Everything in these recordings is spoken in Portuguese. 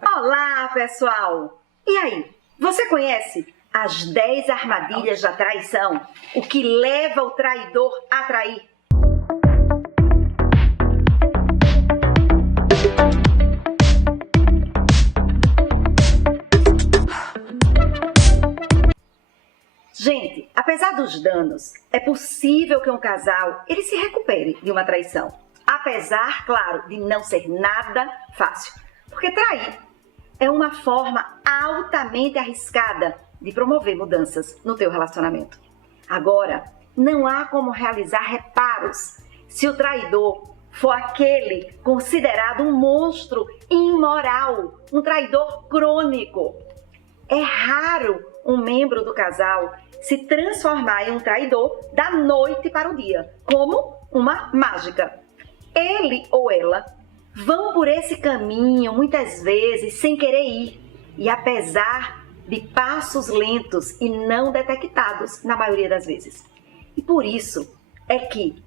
Olá, pessoal! E aí, você conhece as 10 armadilhas da traição? O que leva o traidor a trair? Gente, apesar dos danos, é possível que um casal ele se recupere de uma traição. Apesar, claro, de não ser nada fácil. Porque trair é uma forma altamente arriscada de promover mudanças no teu relacionamento. Agora, não há como realizar reparos se o traidor for aquele considerado um monstro imoral, um traidor crônico. É raro um membro do casal se transformar em um traidor da noite para o dia, como uma mágica. Ele ou ela vão por esse caminho muitas vezes sem querer ir, e apesar de passos lentos e não detectados na maioria das vezes. E por isso é que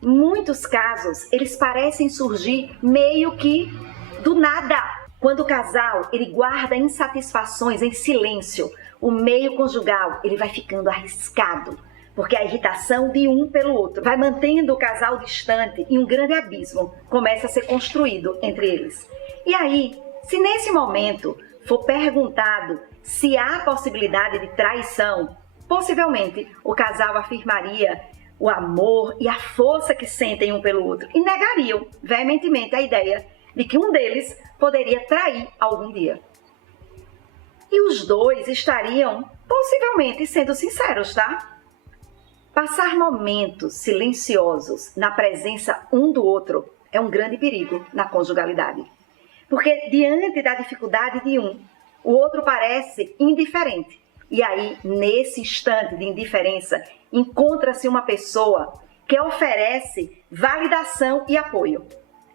muitos casos eles parecem surgir meio que do nada. Quando o casal ele guarda insatisfações em silêncio, o meio conjugal ele vai ficando arriscado, porque a irritação de um pelo outro vai mantendo o casal distante e um grande abismo começa a ser construído entre eles. E aí, se nesse momento for perguntado se há possibilidade de traição, possivelmente o casal afirmaria o amor e a força que sentem um pelo outro e negariam veementemente a ideia de que um deles poderia trair algum dia. E os dois estariam possivelmente sendo sinceros, tá? Passar momentos silenciosos na presença um do outro é um grande perigo na conjugalidade. Porque diante da dificuldade de um, o outro parece indiferente. E aí, nesse instante de indiferença, encontra-se uma pessoa que oferece validação e apoio.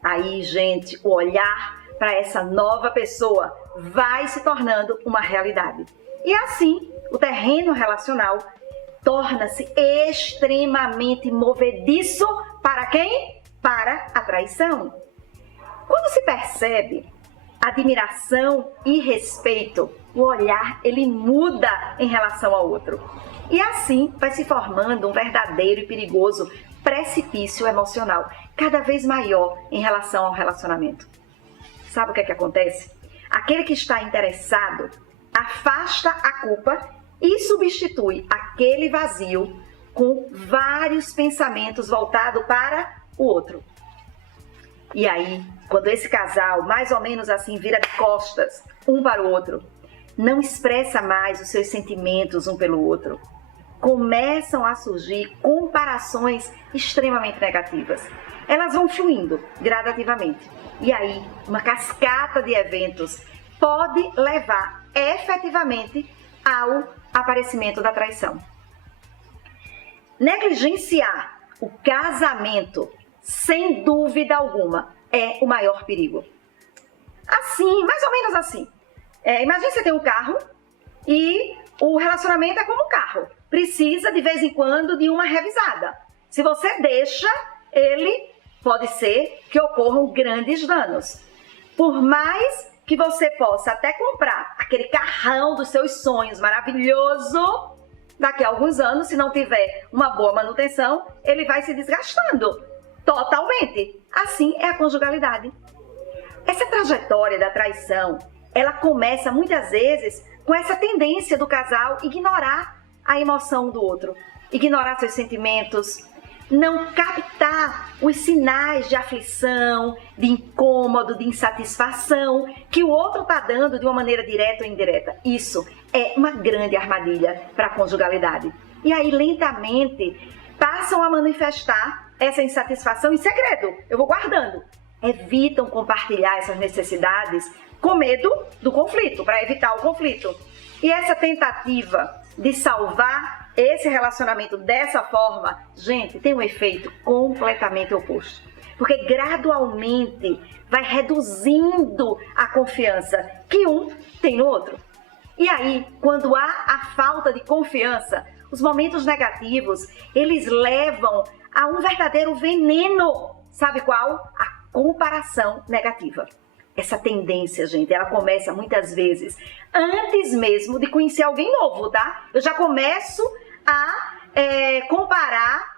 Aí, gente, o olhar para essa nova pessoa vai se tornando uma realidade. E assim, o terreno relacional torna-se extremamente movediço para quem? Para a traição. Quando se percebe admiração e respeito, o olhar ele muda em relação ao outro. E assim vai se formando um verdadeiro e perigoso precipício emocional, cada vez maior em relação ao relacionamento. Sabe o que é que acontece? Aquele que está interessado afasta a culpa e substitui aquele vazio com vários pensamentos voltados para o outro. E aí, quando esse casal, mais ou menos assim, vira de costas um para o outro, não expressa mais os seus sentimentos um pelo outro, começam a surgir comparações extremamente negativas. Elas vão fluindo gradativamente. E aí, uma cascata de eventos pode levar efetivamente ao aparecimento da traição. Negligenciar o casamento, sem dúvida alguma, é o maior perigo. Assim, mais ou menos assim. Imagina você ter um carro e o relacionamento é como um carro. Precisa, de vez em quando, de uma revisada. Se você deixa, ele pode ser que ocorram grandes danos. Por mais que você possa até comprar aquele carrão dos seus sonhos maravilhoso, daqui a alguns anos, se não tiver uma boa manutenção, ele vai se desgastando totalmente. Assim é a conjugalidade. Essa trajetória da traição, ela começa muitas vezes com essa tendência do casal ignorar a emoção do outro, ignorar seus sentimentos, não captar os sinais de aflição, de incômodo, de insatisfação que o outro está dando de uma maneira direta ou indireta. Isso é uma grande armadilha para a conjugalidade. E aí, lentamente, passam a manifestar essa insatisfação em segredo. Eu vou guardando. Evitam compartilhar essas necessidades com medo do conflito, para evitar o conflito. E essa tentativa de salvar esse relacionamento dessa forma, gente, tem um efeito completamente oposto. Porque gradualmente vai reduzindo a confiança que um tem no outro. E aí, quando há a falta de confiança, os momentos negativos, eles levam a um verdadeiro veneno. Sabe qual? A comparação negativa. Essa tendência, gente, ela começa muitas vezes antes mesmo de conhecer alguém novo, tá? Eu já começo a comparar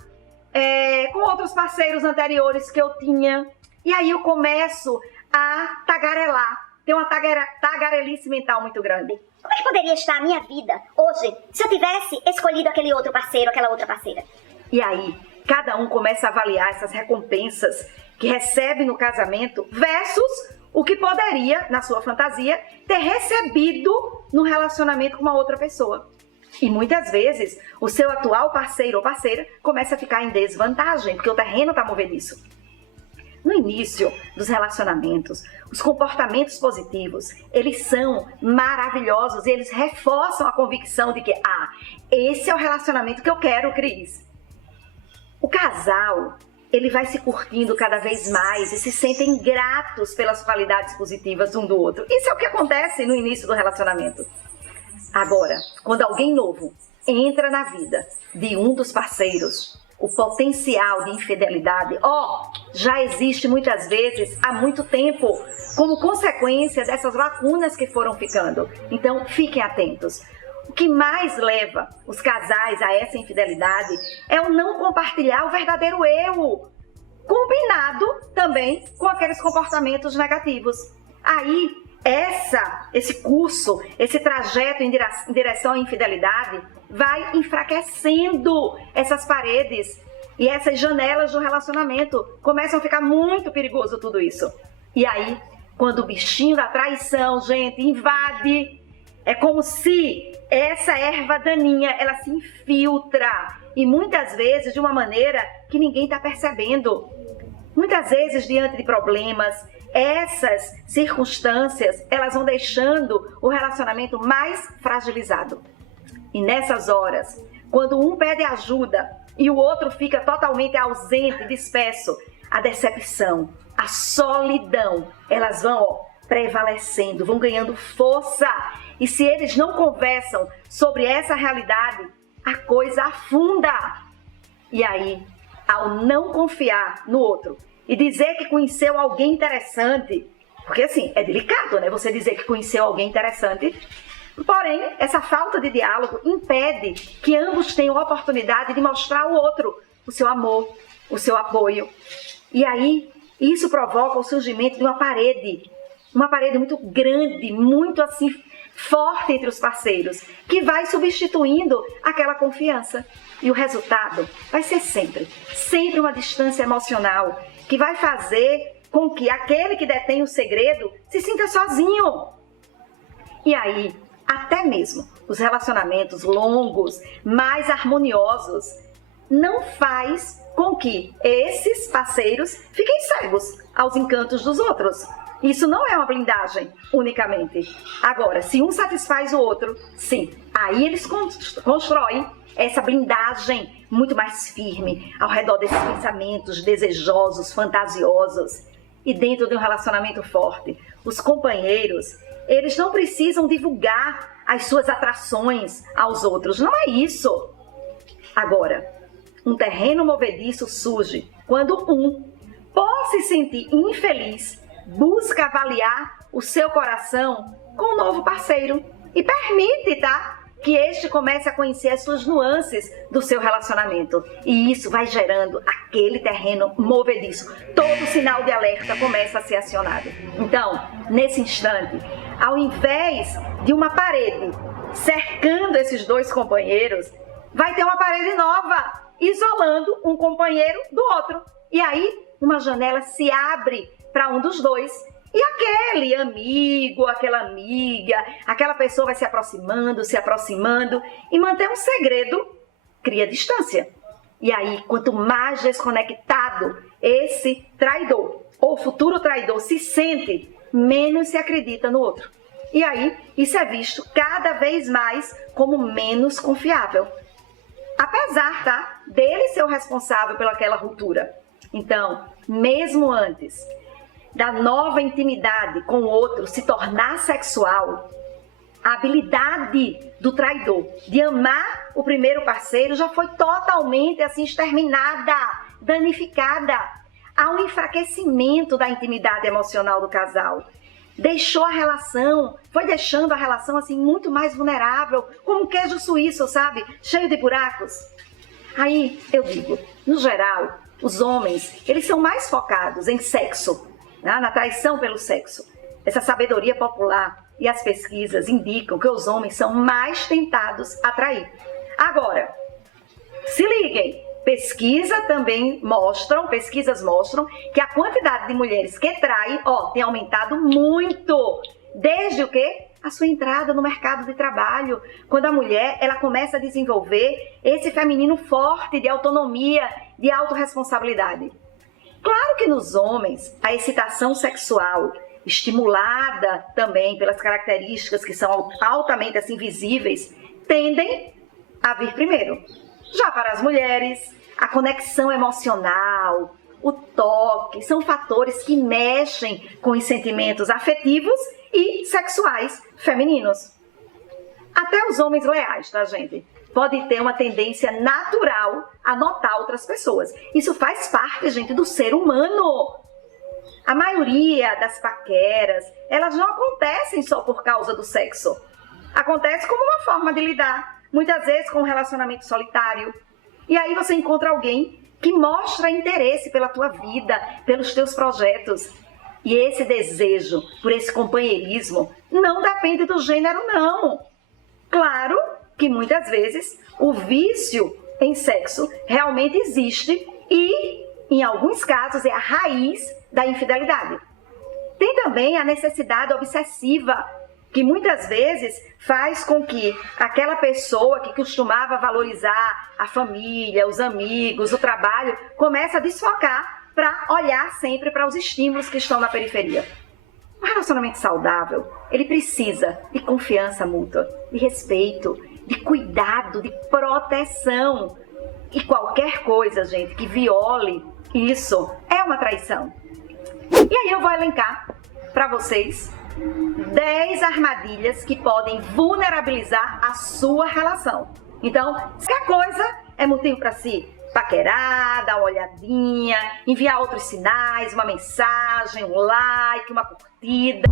com outros parceiros anteriores que eu tinha. E aí eu começo a tagarelar. Tem uma tagarelice mental muito grande. Como é que poderia estar a minha vida hoje se eu tivesse escolhido aquele outro parceiro, aquela outra parceira? E aí, cada um começa a avaliar essas recompensas que recebe no casamento versus o que poderia, na sua fantasia, ter recebido no relacionamento com uma outra pessoa. E muitas vezes, o seu atual parceiro ou parceira começa a ficar em desvantagem, porque o terreno está movediço. No início dos relacionamentos, os comportamentos positivos, eles são maravilhosos e eles reforçam a convicção de que, esse é o relacionamento que eu quero, Cris. O casal, ele vai se curtindo cada vez mais e se sentem gratos pelas qualidades positivas um do outro. Isso é o que acontece no início do relacionamento. Agora, quando alguém novo entra na vida de um dos parceiros, o potencial de infidelidade, já existe muitas vezes há muito tempo, como consequência dessas lacunas que foram ficando. Então, fiquem atentos. O que mais leva os casais a essa infidelidade é o não compartilhar o verdadeiro eu, combinado também com aqueles comportamentos negativos. Aí, esse curso, esse trajeto em direção à infidelidade vai enfraquecendo essas paredes e essas janelas do relacionamento. Começam a ficar muito perigoso tudo isso. E aí, quando o bichinho da traição, gente, invade, é como se essa erva daninha, ela se infiltra. E muitas vezes de uma maneira que ninguém está percebendo. Muitas vezes, diante de problemas, essas circunstâncias, elas vão deixando o relacionamento mais fragilizado. E nessas horas, quando um pede ajuda e o outro fica totalmente ausente, disperso, a decepção, a solidão, elas vão prevalecendo, vão ganhando força. E se eles não conversam sobre essa realidade, a coisa afunda. E aí, ao não confiar no outro e dizer que conheceu alguém interessante, porque assim, é delicado, né? Você dizer que conheceu alguém interessante, porém, essa falta de diálogo impede que ambos tenham a oportunidade de mostrar ao outro o seu amor, o seu apoio. E aí, isso provoca o surgimento de uma parede muito grande, muito assim, forte entre os parceiros, que vai substituindo aquela confiança. E o resultado vai ser sempre uma distância emocional, que vai fazer com que aquele que detém o segredo se sinta sozinho. E aí, até mesmo os relacionamentos longos, mais harmoniosos, não faz com que esses parceiros fiquem cegos aos encantos dos outros. Isso não é uma blindagem unicamente. Agora, se um satisfaz o outro, sim, aí eles constroem essa blindagem muito mais firme ao redor desses pensamentos desejosos, fantasiosos. E dentro de um relacionamento forte, os companheiros, eles não precisam divulgar as suas atrações aos outros, não é isso. Agora, um terreno movediço surge quando por se sentir infeliz, busca avaliar o seu coração com um novo parceiro e permite, que este comece a conhecer as suas nuances do seu relacionamento. E isso vai gerando aquele terreno movediço. Todo sinal de alerta começa a ser acionado. Então, nesse instante, ao invés de uma parede cercando esses dois companheiros, vai ter uma parede nova, isolando um companheiro do outro. E aí, uma janela se abre para um dos dois. E aquele amigo, aquela amiga, aquela pessoa vai se aproximando, e manter um segredo cria distância. E aí, quanto mais desconectado esse traidor ou futuro traidor se sente, menos se acredita no outro. E aí, isso é visto cada vez mais como menos confiável. Apesar, dele ser o responsável pelaquela ruptura. Então, mesmo antes da nova intimidade com o outro se tornar sexual, a habilidade do traidor de amar o primeiro parceiro já foi totalmente assim exterminada, danificada. Há um enfraquecimento da intimidade emocional do casal. deixou a relação, foi deixando a relação assim muito mais vulnerável, como um queijo suíço, sabe? Cheio de buracos. Aí eu digo, no geral, os homens, eles são mais focados em sexo, né? Na traição pelo sexo. Essa sabedoria popular e as pesquisas indicam que os homens são mais tentados a trair. Agora, se liguem, pesquisas mostram que a quantidade de mulheres que traem, tem aumentado muito. Desde o quê? A sua entrada no mercado de trabalho. Quando a mulher, ela começa a desenvolver esse feminino forte de autonomia, de autorresponsabilidade. Claro que nos homens, a excitação sexual, estimulada também pelas características que são altamente assim, visíveis, tendem a vir primeiro. Já para as mulheres, a conexão emocional, o toque, são fatores que mexem com os sentimentos afetivos e sexuais femininos. Até os homens leais, tá, gente? Podem ter uma tendência natural a notar outras pessoas. Isso faz parte, gente, do ser humano. A maioria das paqueras, elas não acontecem só por causa do sexo. Acontece como uma forma de lidar, muitas vezes com um relacionamento solitário. E aí você encontra alguém que mostra interesse pela tua vida, pelos teus projetos. E esse desejo por esse companheirismo não depende do gênero, não. Claro que muitas vezes o vício em sexo realmente existe e, em alguns casos, é a raiz da infidelidade. Tem também a necessidade obsessiva, que muitas vezes faz com que aquela pessoa que costumava valorizar a família, os amigos, o trabalho, comece a desfocar para olhar sempre para os estímulos que estão na periferia. Um relacionamento saudável, ele precisa de confiança mútua, de respeito, de cuidado, de proteção. E qualquer coisa, gente, que viole isso é uma traição. E aí eu vou elencar para vocês 10 armadilhas que podem vulnerabilizar a sua relação. Então, qualquer coisa é motivo para se paquerar, dar uma olhadinha, enviar outros sinais, uma mensagem, um like, uma curtida.